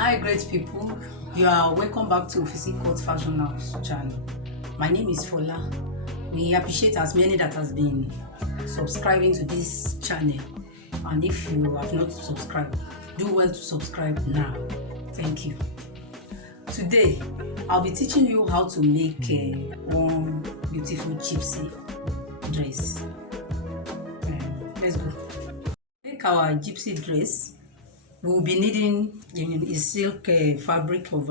Hi great people, you are welcome back to Physique Fashion House channel. My name is Fola. We appreciate as many that has been subscribing to this channel, and if you have not subscribed, do well to subscribe now. Thank you. Today I'll be teaching you how to make one beautiful gypsy dress. Let's go. Make our gypsy dress. We'll be needing a silk fabric of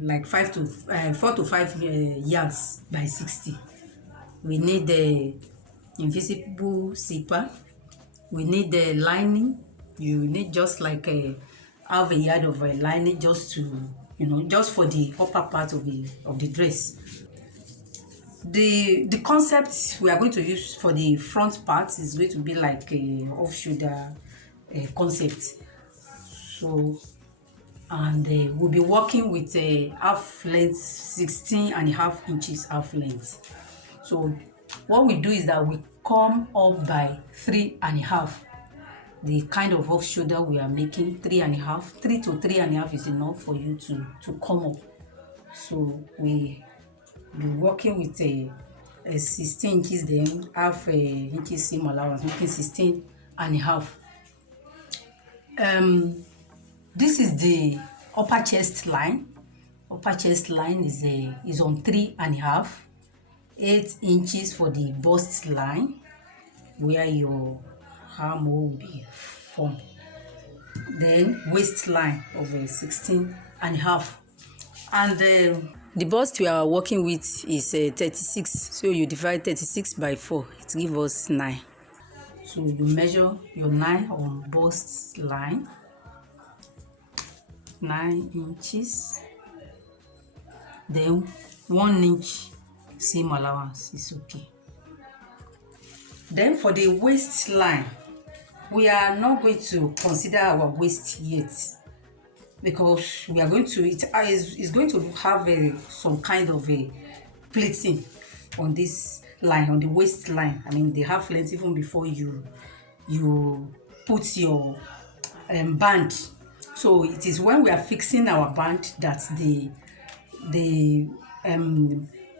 like 4 to 5 yards by 60. We need the invisible zipper. We need the lining. You need just like half a yard of lining, just to just for the upper part of the dress. The concept we are going to use for the front part is going to be like a off shoulder concept. So, and we'll be working with a half length, 16.5 inches half length. So what we do is that we come up by 3.5. The kind of off shoulder we are making, 3.5. 3 to 3.5 is enough for you to come up. So we be working with a 16 inches, then half inches seam allowance, making 16.5. This is the upper chest line. Upper chest line is on 3.5. 8 inches for the bust line, where your arm will be formed. Then waistline of 16.5. And the bust we are working with is 36. So you divide 36 by 4. It gives us 9. So you measure your 9 on bust line. 9 inches, then 1 inch seam allowance is okay. Then for the waistline, we are not going to consider our waist yet, because we are going to it's going to have some kind of a pleating on this line, on the waistline. I mean the half length, even before you put your band. So it is when we are fixing our band that the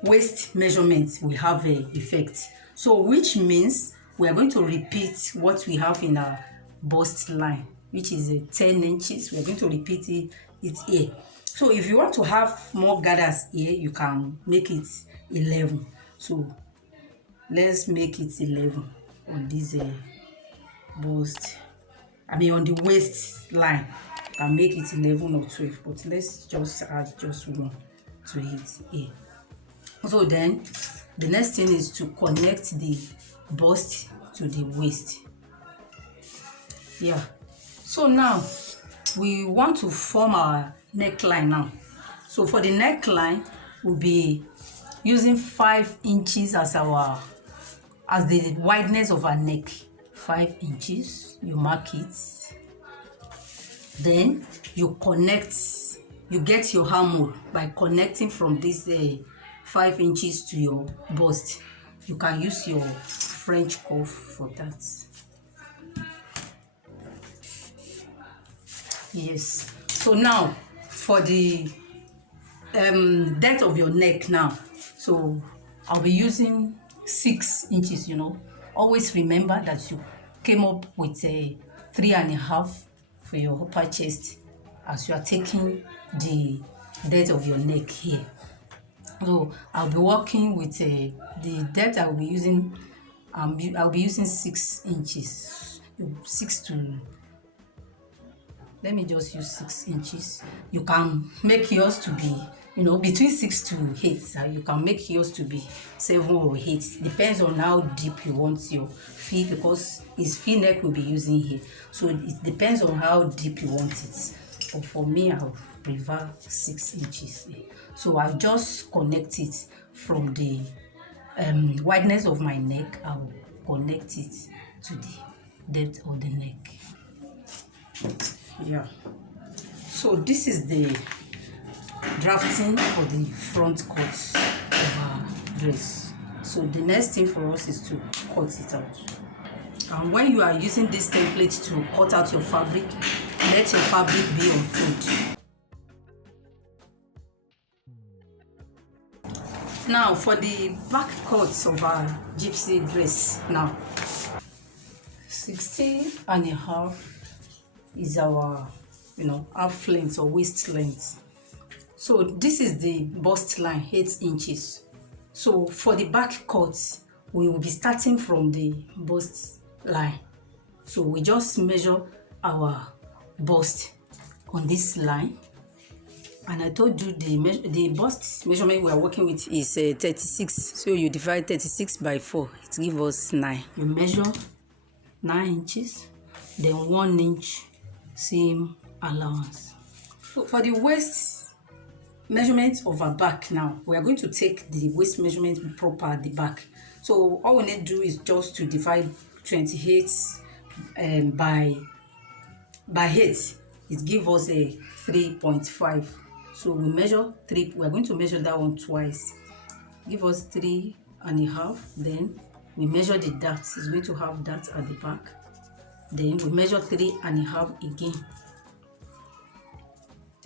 waist measurement will have an effect. So which means we are going to repeat what we have in our bust line, which is 10 inches. We are going to repeat it here. So if you want to have more gathers here, you can make it 11. So let's make it 11 on this bust. I mean on the waist line. Can make it 11 or 12, but let's just add just 1 to it here. So then the next thing is to connect the bust to the waist. Yeah. So now we want to form our neckline now. So for the neckline, we'll be using 5 inches as the wideness of our neck. 5 inches. You mark it. Then you get your armhole by connecting from this 5 inches to your bust. You can use your French cuff for that. Yes. So now for the depth of your neck now. So I'll be using 6 inches, Always remember that you came up with a 3.5 for your upper chest as you are taking the depth of your neck here. So I'll be working with the depth I'll be using. I'll be using 6 inches. Let me just use 6 inches. You can make yours to be, between 6 to 8. You can make yours to be 7 or 8. Depends on how deep you want your feet, because his V neck will be using here. So it depends on how deep you want it. But for me, I'll prefer 6 inches here. So I'll just connect it from the wideness of my neck. I'll connect it to the depth of the neck. Yeah. So this is the drafting for the front cut of our dress. So the next thing for us is to cut it out. And when you are using this template to cut out your fabric, let your fabric be on fold. Now for the back cuts of our gypsy dress. Now 16.5 is our half length or waist length. So this is the bust line, 8 inches. So for the back cuts, we will be starting from the bust line. So we just measure our bust on this line. And I told you the bust measurement we are working with is 36. So you divide 36 by 4. It gives us 9. You measure 9 inches, then 1 inch seam allowance. So for the waist measurement of our back now, we are going to take the waist measurement proper at the back. So all we need to do is just to divide 28 by 8. It gives us a 3.5. So we measure 3. We are going to measure that one twice. Give us 3.5. Then we measure the dart. It's going to have dart at the back. Then we measure 3.5 again.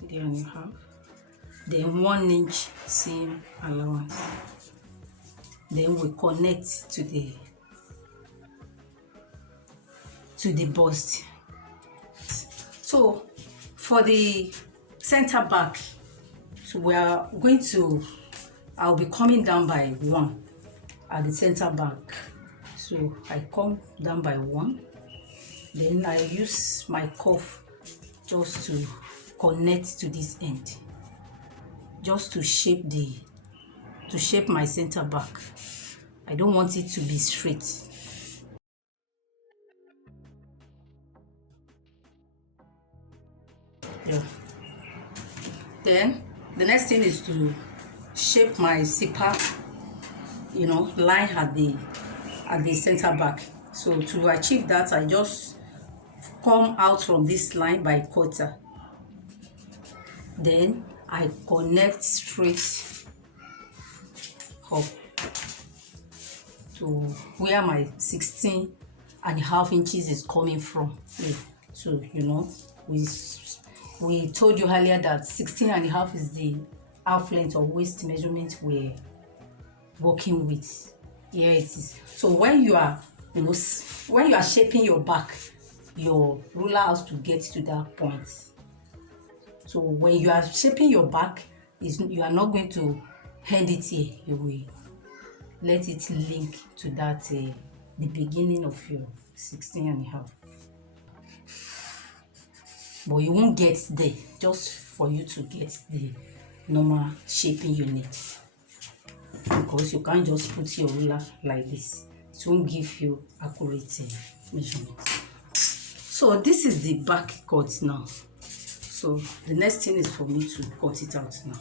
3.5. Then 1 inch seam allowance. Then we connect to the bust. So for the center back, so we are going to, I'll be coming down by 1 at the center back. So I come down by 1, then I use my cuff just to connect to this end, just to shape my center back. I don't want it to be straight. Yeah. Then the next thing is to shape my zipper, line at the center back. So to achieve that, I just come out from this line by 1/4. Then I connect straight up to where my 16.5 inches is coming from. Yeah. So we told you earlier that 16.5 is the half length or waist measurement we're working with. Here it is. So when you are shaping your back, your ruler has to get to that point. So when you are shaping your back, you are not going to end it here. You will let it link to that the beginning of your 16.5. But you won't get there, just for you to get the normal shaping you need, because you can't just put your ruler like this. It won't give you accurate measurement. So this is the back cut now. So the next thing is for me to cut it out now.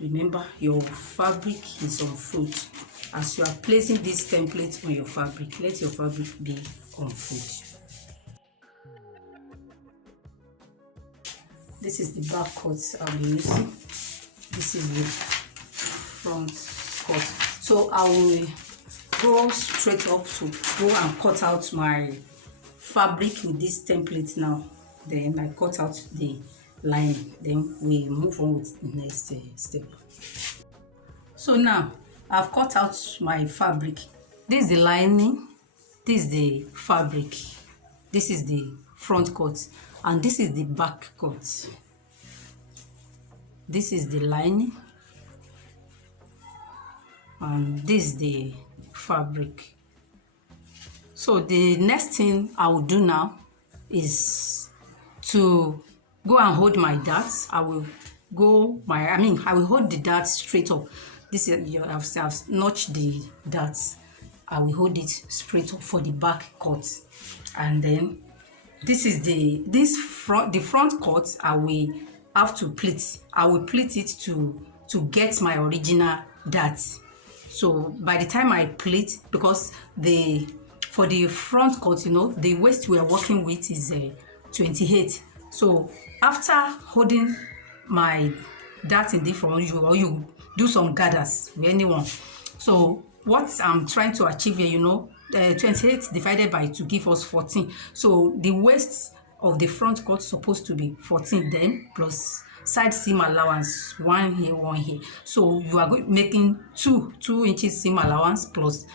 Remember, your fabric is on fold. As you are placing this template on your fabric, let your fabric be on fold. This is the back cut I'll be using. This is the front cut. So I will go straight up to go and cut out my fabric with this template now. Then I cut out the lining. Then we move on with the next step. So now I've cut out my fabric. This is the lining. This is the fabric. This is the front cut. And this is the back cut. This is the lining. And this is the fabric. So the next thing I will do now is to go and hold my darts. I will hold the darts straight up. This is I've notched the darts. I will hold it straight up for the back cut. And then this is the front cut. I will have to pleat. I will pleat it to get my original darts. So by the time I pleat, because for the front cut, the waist we are working with is 28. So after holding my dart in the front, you do some gathers with anyone. So what I'm trying to achieve here, 28 divided by 2 give us 14. So the waist of the front cut is supposed to be 14, then plus side seam allowance, one here, one here. So you are making 2 inches seam allowance plus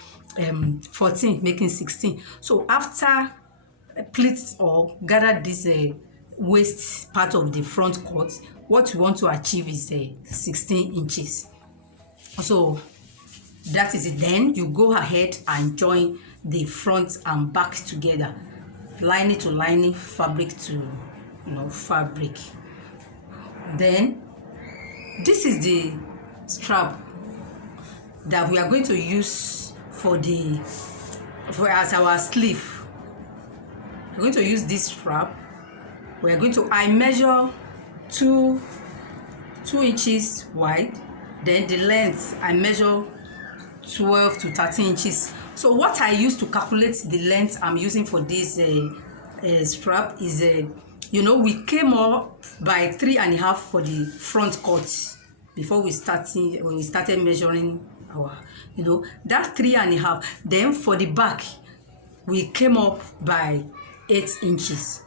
14, making 16. So after pleat or gather this waist part of the front cut, what you want to achieve is 16 inches. So that is it. Then you go ahead and join the front and back together, lining to lining, fabric to fabric. Then this is the strap that we are going to use as our sleeve. We're going to use this strap. I measure 2 inches wide. Then the length I measure 12 to 13 inches. So what I use to calculate the length I'm using for this strap is we came up by 3.5 for the front cut before we started measuring our that 3.5. Then for the back we came up by 8 inches.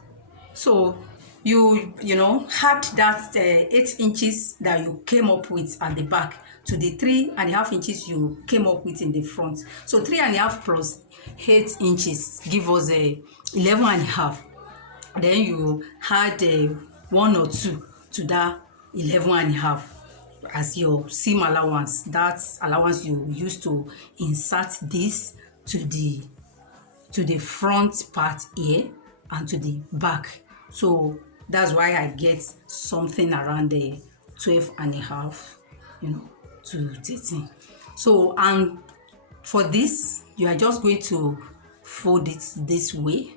So you add that 8 inches that you came up with at the back to the 3.5 inches you came up with in the front. So 3.5 plus 8 inches give us 11.5. Then you add 1 or 2 to that 11.5 as your seam allowance. That's allowance you use to insert this to the front part here and to the back. So that's why I get something around the 12.5 to 13. So and for this you are just going to fold it this way.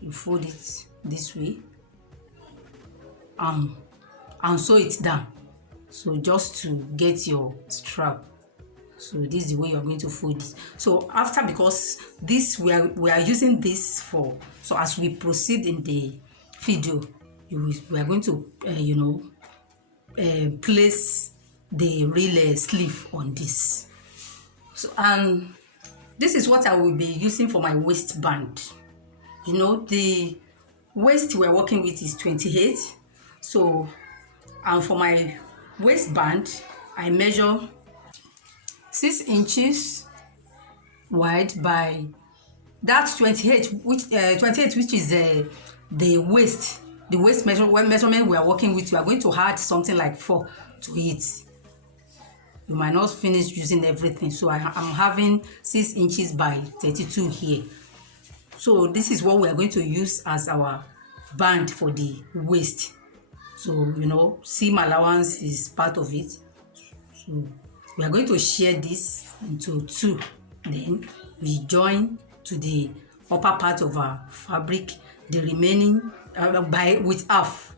You fold it this way and sew it down, so just to get your strap. So this is the way you're going to fold it. So after, because this we are using this for, so as we proceed in the video, we are going to place the real sleeve on this. So and this is what I will be using for my waistband. The waist we're working with is 28. So and for my waistband I measure 6 inches wide by that 28, which is the waist measurement we are working with. We are going to add something like 4 to it. You might not finish using everything, so I'm having 6 inches by 32 here. So this is what we are going to use as our band for the waist. So seam allowance is part of it. So we are going to share this into 2. Then we join to the upper part of our fabric. The remaining with half.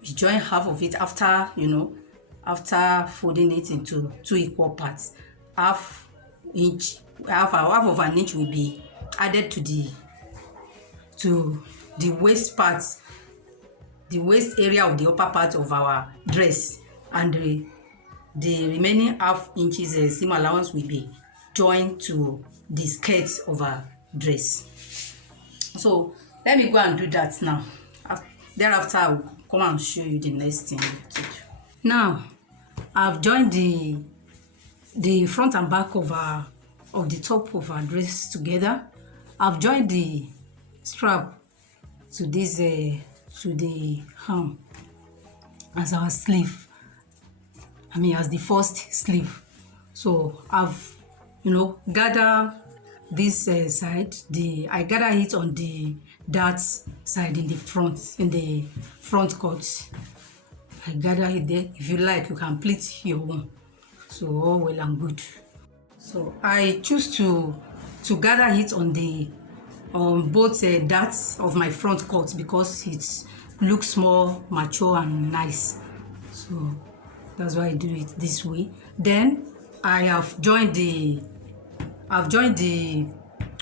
We join half of it after folding it into 2 equal parts. Half of an inch will be added to the waist part, the waist area of the upper part of our dress, and the remaining half inches seam allowance will be joined to the skirt of our dress. So let me go and do that now. Thereafter I will come and show you the next thing to do. Now I've joined the front and back of the top of our dress together. I've joined the strap to this to the arm as our sleeve. As the first sleeve. So I've gather this side. I gather it on that side in the front cut. I gather it there. If you like, you can pleat your own. So all well and good. So I choose to gather it on both darts of my front cut because it looks more mature and nice. So that's why I do it this way. Then I have joined the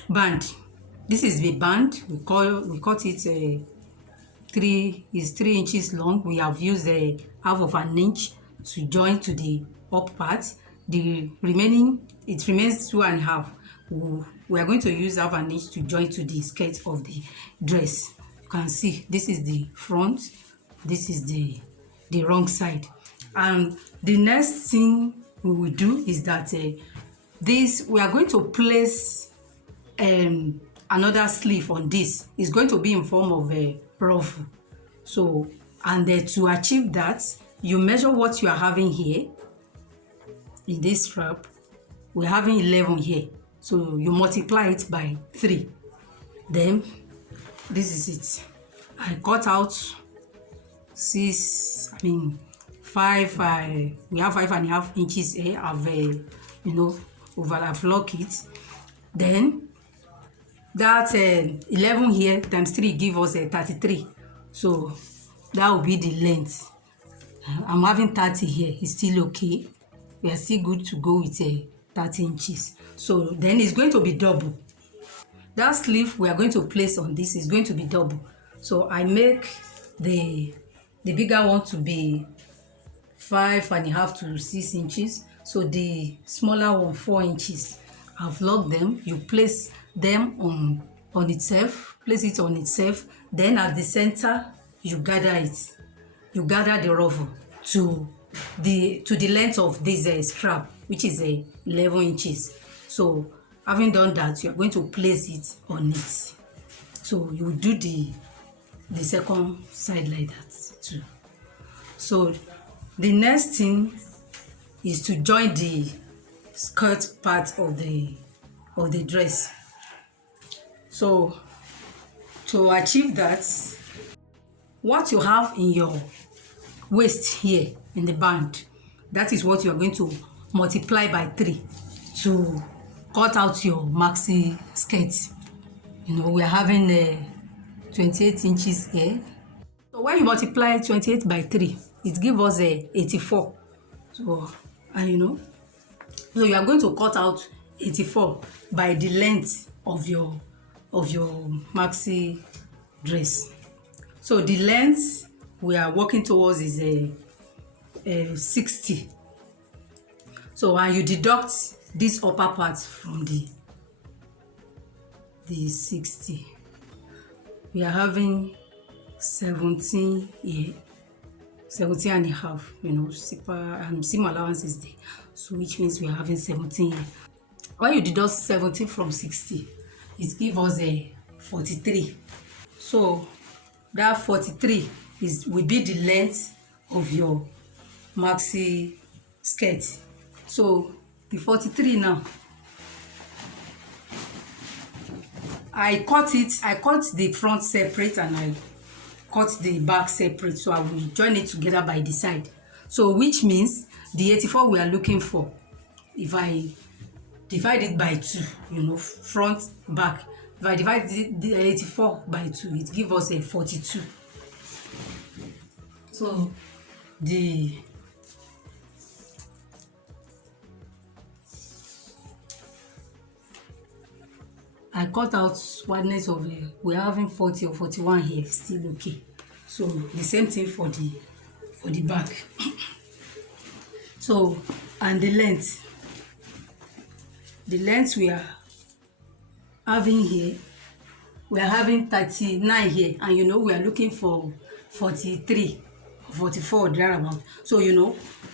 band. This is the band. We cut it 3 inches long. We have used half of an inch to join to the up part. The remaining, it remains 2.5. We are going to use half an inch to join to the skirt of the dress. You can see this is the front this is the wrong side. And the next thing we will do is that we are going to place another sleeve on this. It's going to be in form of a ruffle. So, and to achieve that, you measure what you are having here in this strap. We're having 11 here, so you multiply it by 3. Then this is it. I cut out 5. We have 5.5 inches here. I've locked it. Then that 11 here times 3 give us 33. So that will be the length. I'm having 30 here. It's still okay. We are still good to go with 30 inches. So then it's going to be double. That sleeve we are going to place on this is going to be double. So I make the bigger one to be 5.5 to 6 inches. So the smaller one 4 inches. I've locked them. You place them on itself. Place it on itself. Then at the center, you gather it. You gather the ruffle to the length of this strap, which is 11 inches. So having done that, you are going to place it on it. So you do the second side like that too. So the next thing is to join the skirt part of the dress. So to achieve that, what you have in your waist here in the band, that is what you are going to multiply by 3 to cut out your maxi skirt. We are having 28 inches here. So when you multiply 28 by 3, it gives us 84. So so you are going to cut out 84 by the length of your maxi dress. So the length we are working towards is 60. So and you deduct this upper part from the 60. We are having 17 here, 17 and a half. Seam allowance is there, so which means we are having 17 here. When you deduct 17 from 60, it gives us 43. So that 43 will be the length of your maxi skirt. So the 43 now, I cut the front separate and I cut the back separate, so I will join it together by the side. So which means the 84 we are looking for, if I divide it by 2, front, back, if I divide the 84 by 2, it gives us 42. So I cut out wideness of we're having 40 or 41 here, still okay. So the same thing for the back. So and the length we are having here, we are having 39 here, and we are looking for 43, 44 thereabout. So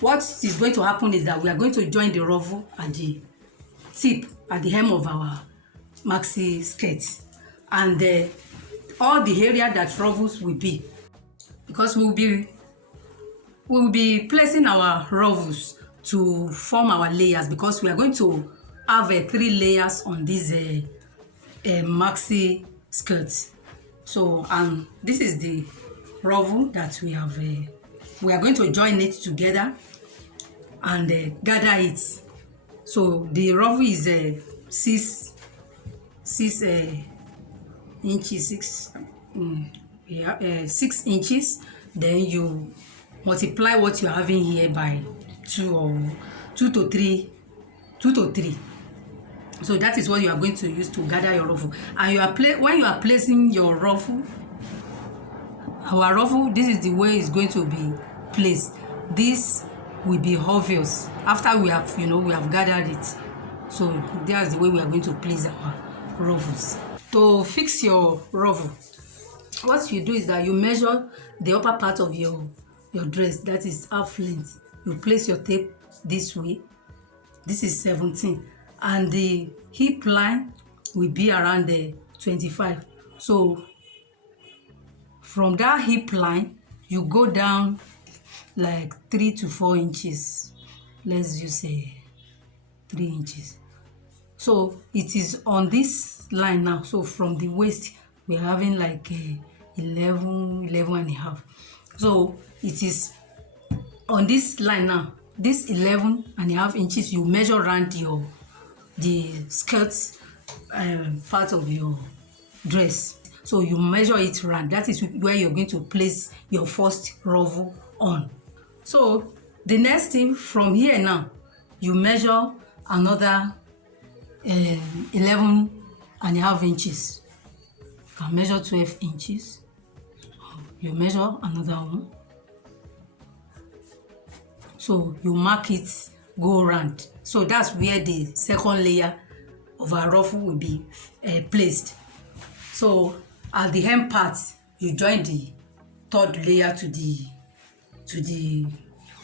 what is going to happen is that we are going to join the ruffle at the tip, at the hem of our maxi skirt, and all the area that ruffles will be, because we will be placing our ruffles to form our layers, because we are going to have 3 layers on this maxi skirt. So and this is the ruffle that we have. We are going to join it together and gather it. So the ruffle is 6 inches, 6 inches. Then you multiply what you're having here by 2 to 3. So that is what you are going to use to gather your ruffle. And when you are placing your ruffle, our ruffle, this is the way it's going to be placed. This will be obvious after we have we have gathered it. So that's the way we are going to place our ruffles. To fix your ruffle, what you do is that you measure the upper part of your dress, that is half length. You place your tape this way. This is 17, and the hip line will be around the 25. So from that hip line, you go down like 3 to 4 inches. Let's just say 3 inches. So it is on this line now. So from the waist, we're having like 11 and a half. So it is on this line now. This 11 and a half inches, you measure around the skirt part of your dress. So you measure it round. That is where you're going to place your first ruffle on. So the next thing, from here now, you measure another 11 and a half inches. You can measure 12 inches. You measure another one. So you mark it, go around. So that's where the second layer of our ruffle will be placed. So at the hem part, you join the third layer to the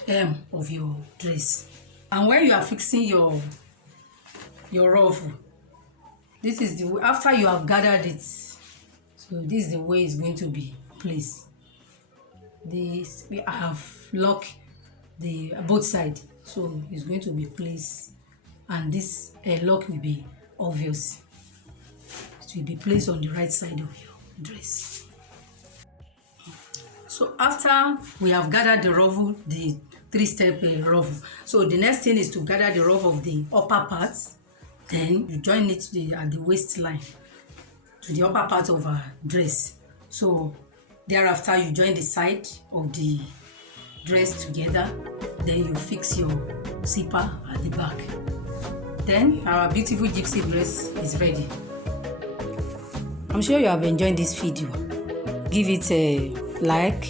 hem of your dress. And when you are fixing your ruffle, this is the way, after you have gathered it, so this is the way it's going to be placed. This, I have locked the both sides, so it's going to be placed, and this lock will be obvious. It will be placed on the right side of your dress. So after we have gathered the ruffle, the 3-step ruffle, so the next thing is to gather the ruffle of the upper part. Then you join it at the waistline to the upper part of our dress. So thereafter, you join the side of the dress together. Then you fix your zipper at the back. Then our beautiful gypsy dress is ready. I'm sure you have enjoyed this video. Give it a like,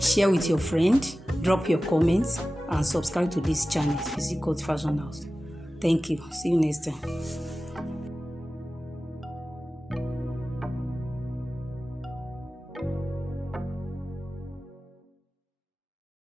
share with your friend, drop your comments, and subscribe to this channel, Physique Fashion House. Thank you. See you next time.